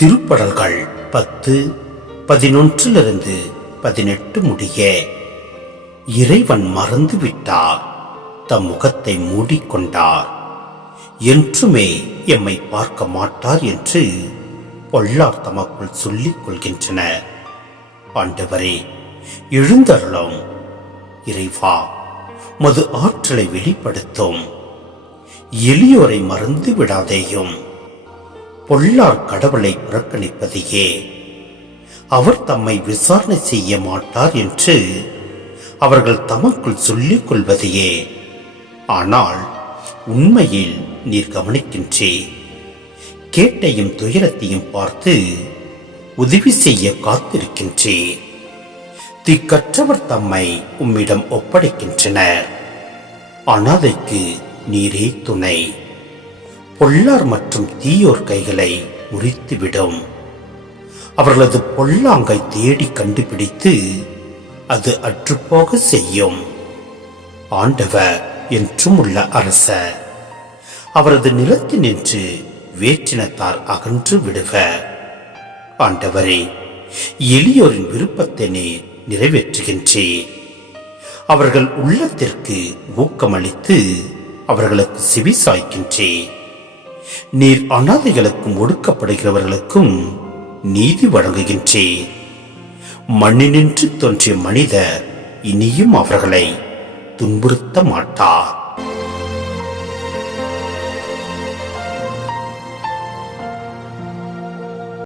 திருப்படல்கள் 10:11-18 முடிய. இறைவன் மறந்து விட்டார், தம் முகத்தை மூடிக்கொண்டார், என்றுமே எம்மை பார்க்க மாட்டார் என்று பொல்லார் தமக்குள் சொல்லிக் கொள்கின்றனர். ஆண்டவரே, எழுந்தருளும். இறைவா, மது ஆற்றலை வெளிப்படுத்தும். எளியோரை மறந்து விடாதேயும். பொல்லார் கடவுளை புறக்கணிப்பதையே, அவர் தம்மை விசாரணை செய்ய மாட்டார் என்று அவர்கள் தமக்குள் சொல்லிக் கொள்வதையே. ஆனால் உண்மையில் நீர் கவனிக்கின்றே, கேட்டையும் துயரத்தையும் பார்த்து உதவி செய்ய காத்திருக்கின்றே. திக்கற்றவர் தம்மை உம்மிடம் ஒப்படைக்கின்றனர். அனாதைக்கு நீரே துணை. பொல்லார் மற்றும் தீயோர் கைகளை முறித்துவிடும். அவர்களது பொல்லாங்கை தேடி கண்டுபிடித்து அது அற்றுப்போக செய்யும். ஆண்டவர் என்றும் உள்ள அரசர். அவரது நிலத்தினின்று வேற்றினத்தார் அகன்று விடுவர். ஆண்டவரே, எளியோரின் விருப்பத்தை நீர் நிறைவேற்றுகின்றே. அவர்கள் உள்ளத்திற்கு ஊக்கமளித்து அவர்களுக்கு செவி சாய்க்கின்றே. நீர் அனாதைகளுக்கும் ஒடுக்கப்படுகிறவர்களுக்கும் நீதி வழங்குகின்றே. மண்ணினின்று தோன்றிய மனிதர் இனியும் அவர்களை துன்புறுத்த மாட்டார்.